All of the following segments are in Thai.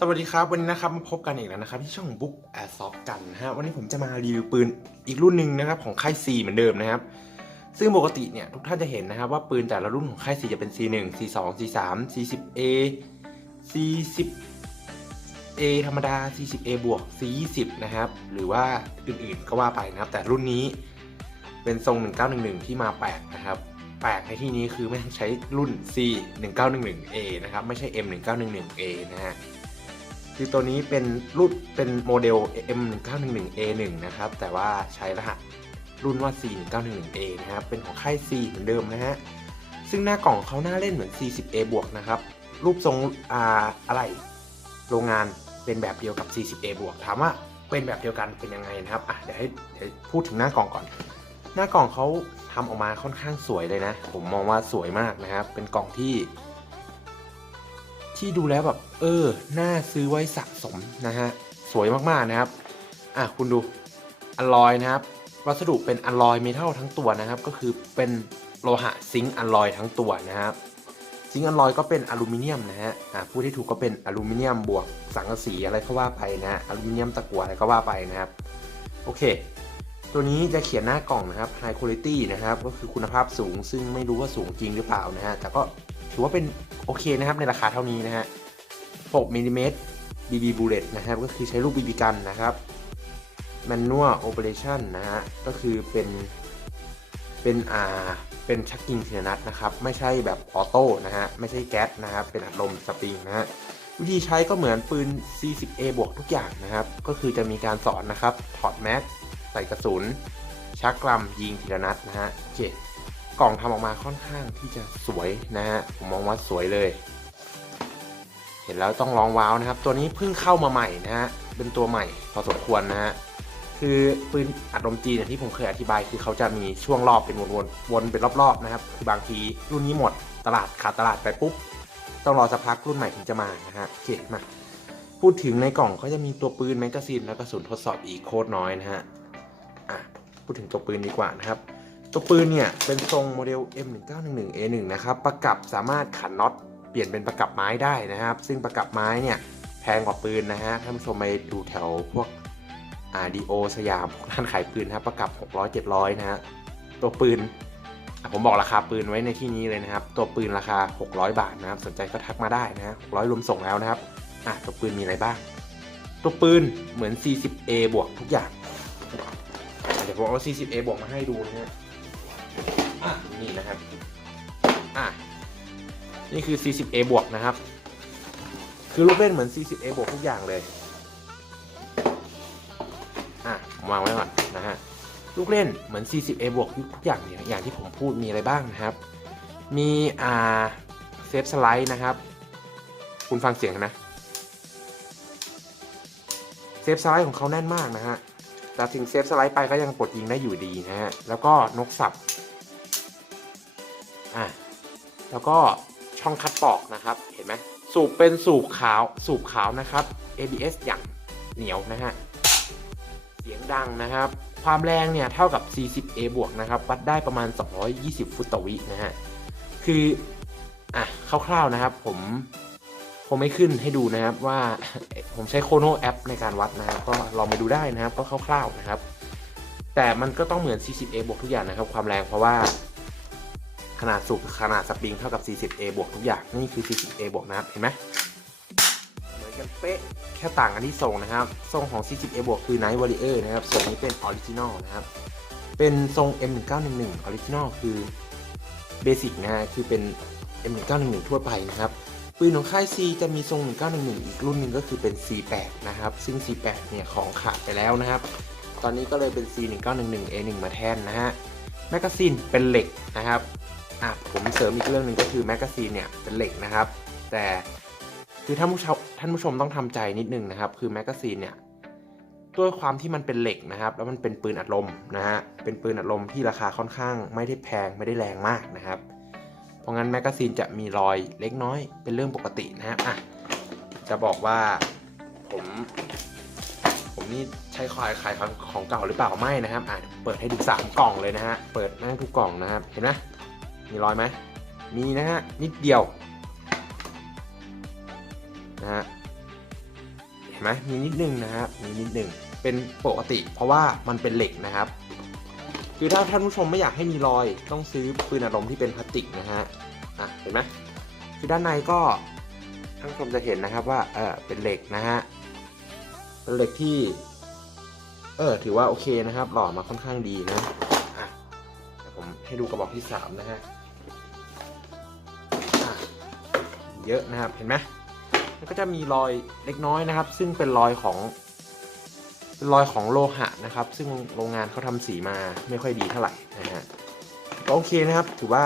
สวัสดีครับ วันนี้นะครับมาพบกันอีกแล้วนะครับที่ช่อง Book Airsoft กันนะฮะวันนี้ผมจะมารีวิวปืนอีกรุ่นหนึ่งนะครับของค่าย C เหมือนเดิมนะครับ ซึ่งปกติเนี่ยทุกท่านจะเห็นนะครับว่าปืนแต่ละรุ่นของค่าย C จะเป็น C1 C2 C3 C10A C10A ธรรมดา C10A บวก C20 นะครับหรือว่าอื่นๆก็ว่าไปนะครับ แต่รุ่นนี้เป็นทรง 1911 ที่มาแปลกนะครับแปลกในที่นี้คือไม่ใช้รุ่น C 1911A นะครับไม่ใช่ M 1911A นะฮะ คือตัวนี้เป็นรุ่นเป็นโมเดล M 1911A1 นะครับ แต่ว่าใช้รหัสรุ่นว่า C 1911A นะครับ เป็นของค่าย C เหมือนเดิมนะฮะ ซึ่งหน้ากล่องเขาหน้าเล่นเหมือน 40A บวกนะครับ รูปทรงอ่าอะไรโรงงานเป็นแบบเดียวกับ 40A บวก ถามว่าเป็นแบบเดียวกันเป็นยังไงนะครับ อะเดี๋ยวให้เดี๋ยวพูดถึงหน้ากล่องก่อน หน้ากล่องเขาทำออกมาค่อนข้างสวยเลยนะ ผมมองว่าสวยมากนะครับ เป็นกล่องที่ ที่ดูแล้วแบบเออ น่าซื้อไว้สะสมนะฮะ สวยมากๆนะครับ อะคุณดูอลลอยนะครับ วัสดุเป็นอลลอยเมทัลทั้งตัวนะครับ ก็คือเป็นโลหะซิงค์อลลอยทั้งตัวนะครับ ซิงค์อลลอยก็เป็นอลูมิเนียมนะฮะ อะพูดที่ถูกก็เป็นอลูมิเนียมบวกสังกะสีอะไรก็ว่าไปนะฮะอลูมิเนียมตะกั่วอะไรก็ว่าไปนะครับ โอเค ตัวนี้จะเขียนหน้ากล่องนะครับ High Quality นะครับ ก็คือคุณภาพสูง ซึ่งไม่รู้ว่าสูงจริงหรือเปล่านะฮะ แต่ก็ ถือว่าเป็นโอเคนะครับในราคาเท่านี้นะฮะ6มิลลิเมตร BB bullet นะครับ ก็คือใช้ลูก BB กันนะครับ Manual Operation นะฮะ ก็คือเป็นเป็นอ่าเป็นชักยิงทีละนัดนะครับ ไม่ใช่แบบออโต้นะฮะ ไม่ใช่แก๊สนะครับ เป็นอัดลมสปริงนะฮะ วิธีใช้ก็เหมือนปืน 40A บวกทุกอย่างนะครับ ก็คือจะมีการสอนนะครับ ถอดแม็กใส่กระสุน ชักกลัมยิงทีละนัดนะฮะโอเค กล่องทำออกมาค่อนข้างที่จะสวยนะฮะผมมองว่าสวยเลย เห็นแล้วต้องลองว้าวนะครับ ตัวนี้เพิ่งเข้ามาใหม่นะฮะเป็นตัวใหม่พอสมควรนะฮะคือปืนอัดลมจีนอย่างที่ผมเคยอธิบาย คือเขาจะมีช่วงรอบเป็นวนๆวนเป็นรอบๆนะครับ คือบางทีรุ่นนี้หมดตลาดขาดตลาดไปปุ๊บ ต้องรอสักพักรุ่นใหม่ถึงจะมานะฮะโอเคมาพูดถึงในกล่องก็จะมีตัวปืนแมกกาซีนและกระสุนทดสอบอีกโคตรน้อยนะฮะอะพูดถึงตัวปืนดีกว่านะครับ ตัวปืนเนี่ยเป็นทรงโมเดล M1911A1 นะครับ ประกับสามารถขันน็อตเปลี่ยนเป็นประกับไม้ได้นะครับ ซึ่งประกับไม้เนี่ยแพงกว่าปืนนะฮะ ท่านผู้ชมไปดูแถวพวกอาดีโอสยามพวกร้านขายปืนนะครับประกับ 600 700 นะฮะ ตัวปืน ผมบอกราคาปืนไว้ในที่นี้เลยนะครับ ตัวปืนราคา 600 บาทนะครับ สนใจก็ทักมาได้นะฮะ600รวมส่งแล้วนะครับอะตัวปืนมีอะไรบ้าง ตัวปืนเหมือน 40A บวกทุกอย่าง เดี๋ยวผมเอา 40A บวกมาให้ดูนะฮะ อะนี่นะครับ อะนี่คือ 40A บวกนะครับ คือลูกเล่นเหมือน 40A บวกทุกอย่างเลย อะมวางไว้ก่อนนะฮะ ลูกเล่นเหมือน 40A บวกทุกอย่างเนี่ยอย่างที่ผมพูดมีอะไรบ้างนะครับ มี อ่า เซฟสไลด์นะครับ คุณฟังเสียงนะ เซฟสไลด์ของเขาแน่นมากนะฮะแต่ถึงเซฟสไลด์ไปก็ยังปลดยิงได้อยู่ดีนะฮะ แล้วก็นกสับ อะแล้วก็ช่องคัดปอกนะครับ เห็นไหมสูบเป็นสูบขาวสูบขาวนะครับ ABS อย่างเหนียวนะฮะ เสียงดังนะครับ ความแรงเนี่ยเท่ากับ 40A บวกนะครับ วัดได้ประมาณ 220 ฟุตต่อวินะฮะ คือ อะ คร่าวๆนะครับ ผม ผมไม่ขึ้นให้ดูนะครับว่าผมใช้โคโนแอปในการวัดนะครับ ก็ลองไปดูได้นะครับ ก็คร่าวๆนะครับ แต่มันก็ต้องเหมือน 40A บวกทุกอย่างนะครับ ความแรงเพราะว่า ขนาดสูบขนาดสปริงเท่ากับ 40A บวกทุกอย่าง นี่คือ 40A บวกนะครับ เห็นไหมเหมือนกันเป๊ะ แค่ต่างกันที่ทรงนะครับ ทรงของ 40A บวกคือ Night Warrior นะครับ ส่วนนี้เป็น Original นะครับ เป็นทรง M1911 Original คือเบสิกนะฮะคือเป็น M1911 ทั่วไปนะครับ ปืนของค่าย C จะมีทรง 1911 อีกรุ่นหนึ่งก็คือเป็น C8 นะครับ ซึ่ง C8 เนี่ยของขาดไปแล้วนะครับ ตอนนี้ก็เลยเป็น C1911A1 มาแทนนะฮะ แมกกาซีนเป็นเหล็กนะครับ อะผมเสริมอีกเรื่องหนึ่งก็คือแมกกาซีนเนี่ยเป็นเหล็กนะครับ แต่คือท่านผู้ชมท่านผู้ชมต้องทำใจนิดนึงนะครับ คือแมกกาซีนเนี่ยด้วยความที่มันเป็นเหล็กนะครับ แล้วมันเป็นปืนอัดลมนะฮะเป็นปืนอัดลมที่ราคาค่อนข้างไม่ได้แพงไม่ได้แรงมากนะครับ เพราะงั้นแมกกาซีนจะมีรอยเล็กน้อยเป็นเรื่องปกตินะฮะอะจะบอกว่าผมผมนี่ใช้คอยขายของของเก่าหรือเปล่าไม่นะครับอะเปิดให้ดูสามกล่องเลยนะฮะเปิดให้ทุกกล่องนะครับเห็นไหม มีรอยไหมมีนะฮะนิดเดียวนะฮะเห็นไหมมีนิดนึงนะครับ มีนิดนึงเป็นปกติ เพราะว่ามันเป็นเหล็กนะครับ คือถ้าท่านผู้ชมไม่อยากให้มีรอยต้องซื้อปืนอัดลมที่เป็นพลาสติกนะฮะอะเห็นไหมคือด้านในก็ท่านผู้ชมจะเห็นนะครับว่าเออเป็นเหล็กนะฮะเป็นเหล็กที่เออถือว่าโอเคนะครับ หล่อมาค่อนข้างดีนะอะเดี๋ยวผมให้ดูกระบอกที่สามนะฮะ เยอะนะครับเห็นไหมมันก็จะมีรอยเล็กน้อยนะครับ ซึ่งเป็นรอยของเป็นรอยของโลหะนะครับ ซึ่งโรงงานเขาทำสีมาไม่ค่อยดีเท่าไหร่นะฮะก็โอเคนะครับ ถือว่า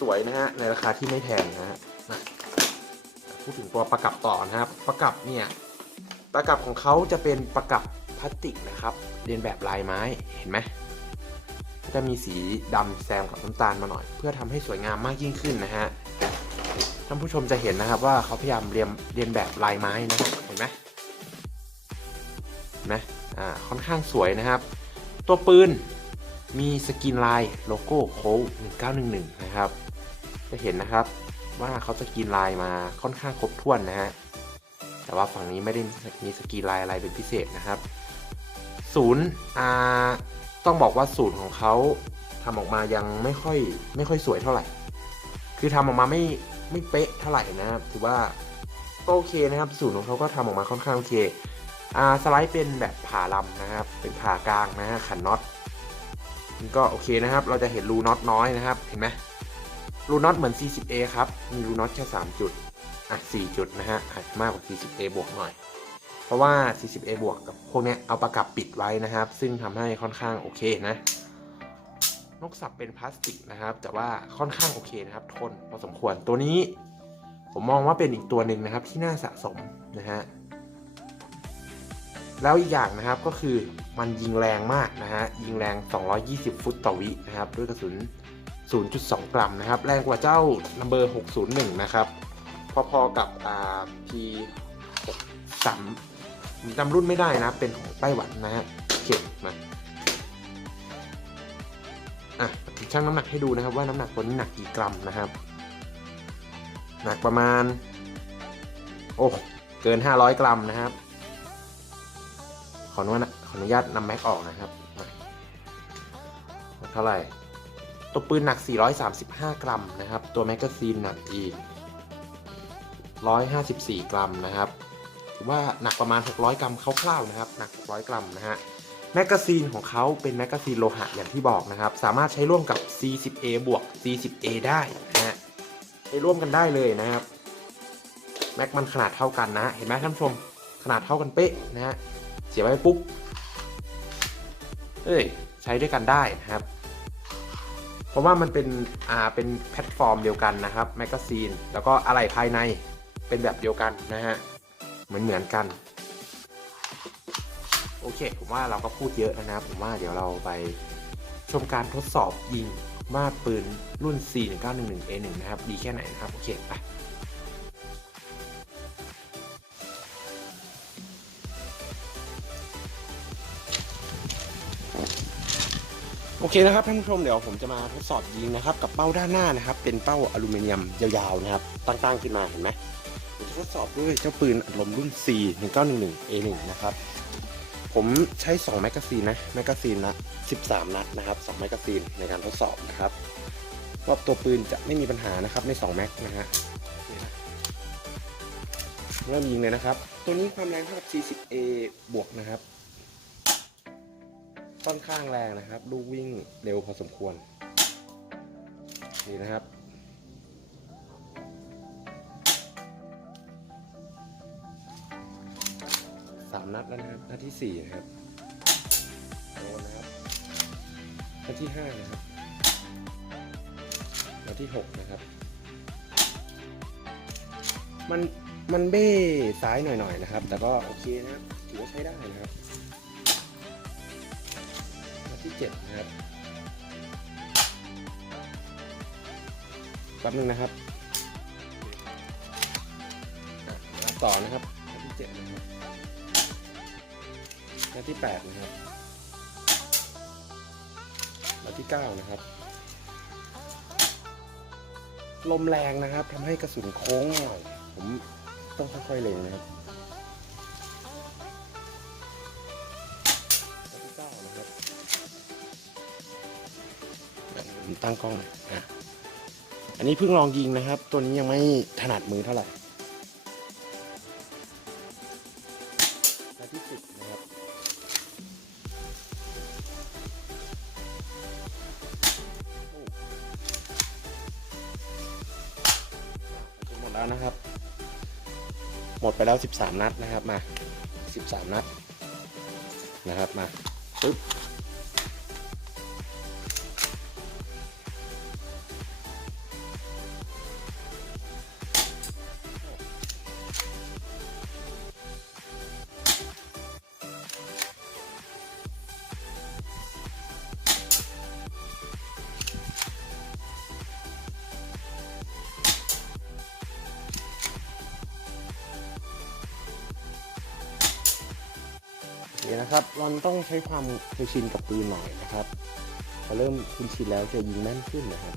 สวยนะฮะในราคาที่ไม่แพงนะฮะมาพูดถึงตัวประกับต่อนะครับ ประกับเนี่ยประกับของเขาจะเป็นประกับพลาสติกนะครับ เรียนแบบลายไม้เห็นไหมก็จะมีสีดำแซมกับน้ำตาลมาหน่อย เพื่อทำให้สวยงามมากยิ่งขึ้นนะฮะ ท่านผู้ชมจะเห็นนะครับว่าเขาพยายามเรียนเรียนแบบลายไม้นะครับเห็นไหมนะอ่าค่อนข้างสวยนะครับ ตัวปืนมีสกินลายโลโก้โค้ด1911 นะครับ จะเห็นนะครับว่าเขาสกินลายมาค่อนข้างครบถ้วนนะฮะแต่ว่าฝั่งนี้ไม่ได้มีสกินลายอะไรเป็นพิเศษนะครับศูนย์อ่าต้องบอกว่าศูนย์ของเขาทำออกมายังไม่ค่อยไม่ค่อยสวยเท่าไหร่ คือทำออกมาไม่ ไม่เป๊ะเท่าไหร่นะครับถือว่าก็โอเคนะครับศูนย์ของเขาก็ทำออกมาค่อนข้างโอเคอ่าสไลด์เป็นแบบผ่าลำนะครับ เป็นผ่ากลางนะฮะขันน็อตก็โอเคนะครับ เราจะเห็นรูน็อตน้อยนะครับ เห็นไหมรูน็อตเหมือน 40A ครับ มีรูน็อตแค่ 3 จุด อะ 4 จุดนะฮะ อาจจะมากกว่า 40A บวกหน่อย เพราะว่า 40A บวกกับพวกเนี้ยเอาประกับปิดไว้นะครับ ซึ่งทำให้ค่อนข้างโอเคนะ นกสับเป็นพลาสติกนะครับ แต่ว่าค่อนข้างโอเคนะครับ ทนพอสมควรตัวนี้ ผมมองว่าเป็นอีกตัวหนึ่งนะครับที่น่าสะสมนะฮะแล้วอีกอย่างนะครับก็คือมันยิงแรงมากนะฮะยิงแรง 220 ฟุตต่อวินะครับ ด้วยกระสุน 0.2 กรัมนะครับ แรงกว่าเจ้า number 601 นะครับ พอๆกับอ่า P 3ผมจำรุ่นไม่ได้นะ เป็นของไต้หวันนะฮะเก็บมา ชั่งน้ำหนักให้ดูนะครับว่าน้ำหนักตัวนี้หนักกี่กรัมนะครับ หนักประมาณ โอ้เกิน 500 กรัมนะครับ ขออนุญาตขออนุญาตนำแม็กออกนะครับเท่าไหร่ ตัวปืนหนัก 435 กรัมนะครับ ตัวแมกกาซีนหนักอีก 154 กรัมนะครับ ถือว่าหนักประมาณ 600 กรัมคร่าวๆนะครับ หนัก 600 กรัมนะฮะ แมกกาซีนของเขาเป็นแมกกาซีนโลหะอย่างที่บอกนะครับ สามารถใช้ร่วมกับ 40A บวก 40A ได้นะฮะใช้ร่วมกันได้เลยนะครับแม็กมันขนาดเท่ากันนะ เห็นไหมท่านผู้ชมขนาดเท่ากันเป๊ะนะฮะเสียบไปปุ๊บเอ้ยใช้ด้วยกันได้นะครับ เพราะว่ามันเป็นอ่าเป็นแพลตฟอร์มเดียวกันนะครับแมกกาซีนแล้วก็อะไหล่ภายในเป็นแบบเดียวกันนะฮะเหมือนเหมือนกัน โอเค ผมว่าเราก็พูดเยอะแล้วนะครับผมว่าเดี๋ยวเราไปชมการทดสอบยิงว่าปืนรุ่น C1911A1 นะครับ ดีแค่ไหนนะครับ โอเค ไปโอเคนะครับท่านผู้ชมเดี๋ยวผมจะมาทดสอบยิงนะครับ กับเป้าด้านหน้านะครับ เป็นเป้าอลูมิเนียมยาวๆนะครับ ตั้งๆขึ้นมาเห็นไหมผมจะทดสอบด้วยเจ้าปืนอัดลมรุ่น C 1911 A1 นะครับ ผมใช้ 2 แมกกาซีนนะ แมกกาซีนละ13 นัดนะครับ 2 แมกกาซีนในการทดสอบนะครับว่าตัวปืนจะไม่มีปัญหานะครับใน 2 แม็กนะฮะเริ่มยิงเลยนะครับ ตัวนี้ความแรงเท่ากับ 40A บวกนะครับค่อนข้างแรงนะครับลูวิ่งเร็วพอสมควร นี่นะครับ นัดแล้วนะครับนัดที่สี่นะครับโดนนะครับนัดที่ห้านะครับนัดที่หกนะครับ มันมันเบ้ซ้ายหน่อยๆนะครับ แต่ก็โอเคนะครับถือว่าใช้ได้นะครับนัดที่เจ็ดนะครับแป๊บนึงนะครับต่อนะครับนัดที่เจ็ดนะครับ หน้าที่ 8 นะครับหน้าที่ 9 นะครับ ลมแรงนะครับทำให้กระสุนโค้งหน่อย ผมต้องค่อยๆเล็งนะครับตั้งกล้องนะอันนี้เพิ่งลองยิงนะครับ ตัวนี้ยังไม่ถนัดมือเท่าไหร่ หมดไปแล้ว 13 นัดนะครับมา 13 นัดนะครับมาปึ๊บ นะครับมันต้องใช้ความเคยชินกับปืนหน่อยนะครับพอเริ่มคุ้นชินแล้วจะยิงแม่นขึ้นนะครับ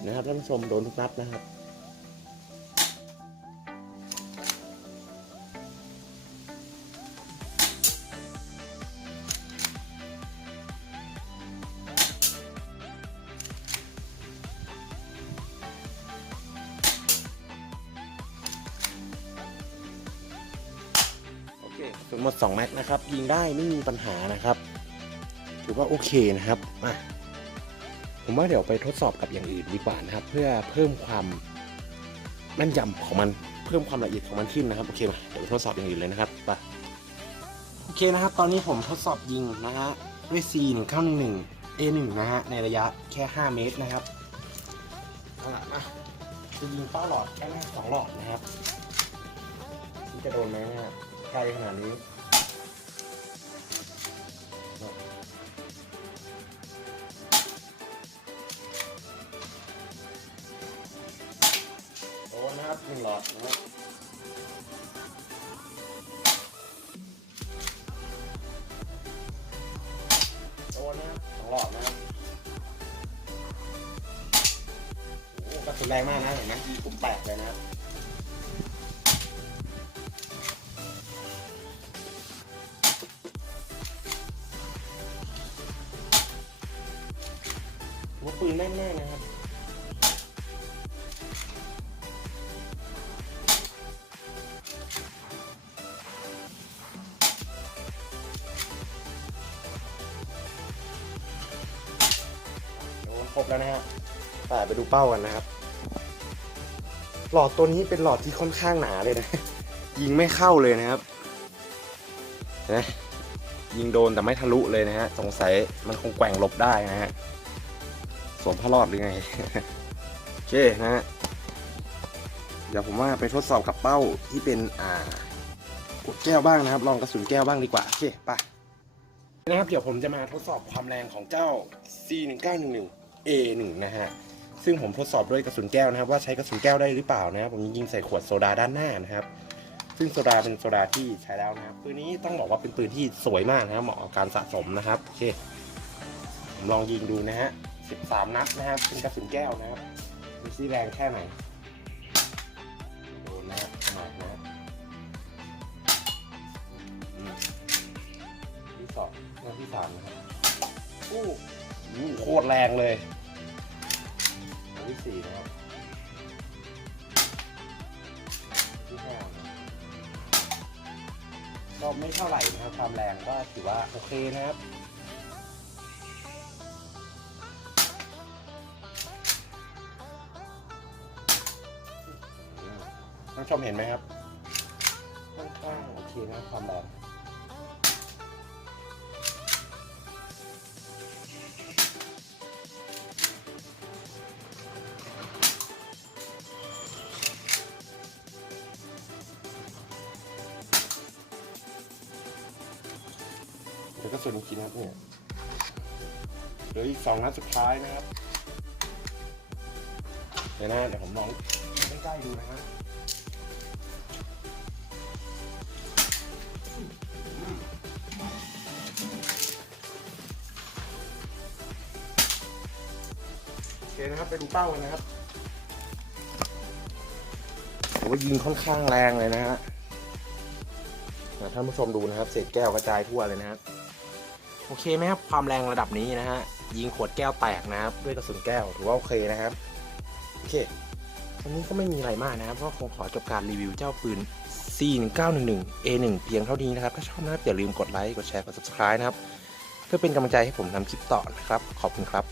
นนะครับท่านผู้ชมโดนทุกนัดนะครับ 2แม็กนะครับ ยิงได้ไม่มีปัญหานะครับ ถือว่าโอเคนะครับมาผมว่าเดี๋ยวไปทดสอบกับอย่างอื่นดีกว่านะครับ เพื่อเพิ่มความแม่นยำของมันเพิ่มความละเอียดของมันขึ้นนะครับโอเคมาเดี๋ยวไปทดสอบอย่างอื่นเลยนะครับไปโอเคนะครับ ตอนนี้ผมทดสอบยิงนะฮะด้วย C 1 9 1 1 A 1นะฮะในระยะแค่ 5 เมตรนะครับอะจะยิงเป้าหลอดแค่สองหลอดนะครับ นี่จะโดนไหมเนะไกลขนาดนี้ นะครับหนึ่งหลอดนะครับโดนนะครับสองหลอดนะครับโอ้กระสุนแรงมากนะเห็นไหมยิงปุ๊บแตกเลยนะครับปืนแน่นๆนะครับ บแล้วนะครับแต่ไปดูเป้ากันนะครับ หลอดตัวนี้เป็นหลอดที่ค่อนข้างหนาเลยนะ ยิงไม่เข้าเลยนะครับนะยิงโดนแต่ไม่ทะลุเลยนะฮะ สงสัยมันคงแกว่งหลบได้นะฮะสวมผ้ารอดหรือไง โอเคนะฮะ เดี๋ยวผมว่าไปทดสอบกับเป้าที่เป็นอ่ากดแก้วบ้างนะครับ ลองกระสุนแก้วบ้างดีกว่า โอเค ไปนะครับ เดี๋ยวผมจะมาทดสอบความแรงของเจ้า C1911 A1 นะฮะซึ่งผมทดสอบด้วยกระสุนแก้วนะครับ ว่าใช้กระสุนแก้วได้หรือเปล่านะครับผมยิงใส่ขวดโซดาด้านหน้านะครับ ซึ่งโซดาเป็นโซดาที่ใช้แล้วนะครับปืนนี้ต้องบอกว่าเป็นปืนที่สวยมากนะครับเหมาะกับการสะสมนะครับโอเคผมลองยิงดูนะฮะ13 นัดนะครับเป็นกระสุนแก้วนะครับดูซิแรงแค่ไหนโดนนะครับหนักนะที่สองที่สามนะครับอู้ หูโคตรแรงเลยนัดที่สี่นะครับที่ห้าก็ไม่เท่าไหร่นะครับความแรงก็ถือว่าโอเคนะครับท่านชมเห็นไหมครับค่อนข้างโอเคนะความแรง เดี๋ยวก็ส่วนอีกกี่นัดเนี่ยเหลืออีกสองนัดสุดท้ายนะครับเดี๋ยวนะเดี๋ยวผมลองใกล้ๆดูนะฮะโเคนะครับไปดูเป้ากันนะครับผมว่ายิงค่อนข้างแรงเลยนะฮะนะท่านผู้ชมดูนะครับ เศษแก้วกระจายทั่วเลยนะครับ โอเคไหมครับความแรงระดับนี้นะฮะยิงขวดแก้วแตกนะครับ ด้วยกระสุนแก้วถือว่าโอเคนะครับโอเควันนี้ก็ไม่มีอะไรมากนะครับก็คงขอจบการรีวิวเจ้าปืน C1911 A1 เพียงเท่านี้นะครับ ถ้าชอบนะครับอย่าลืมกดไลค์กดแชร์กด subscribe นะครับ เพื่อเป็นกำลังใจให้ผมทำคลิปต่อนะครับ ขอบคุณครับ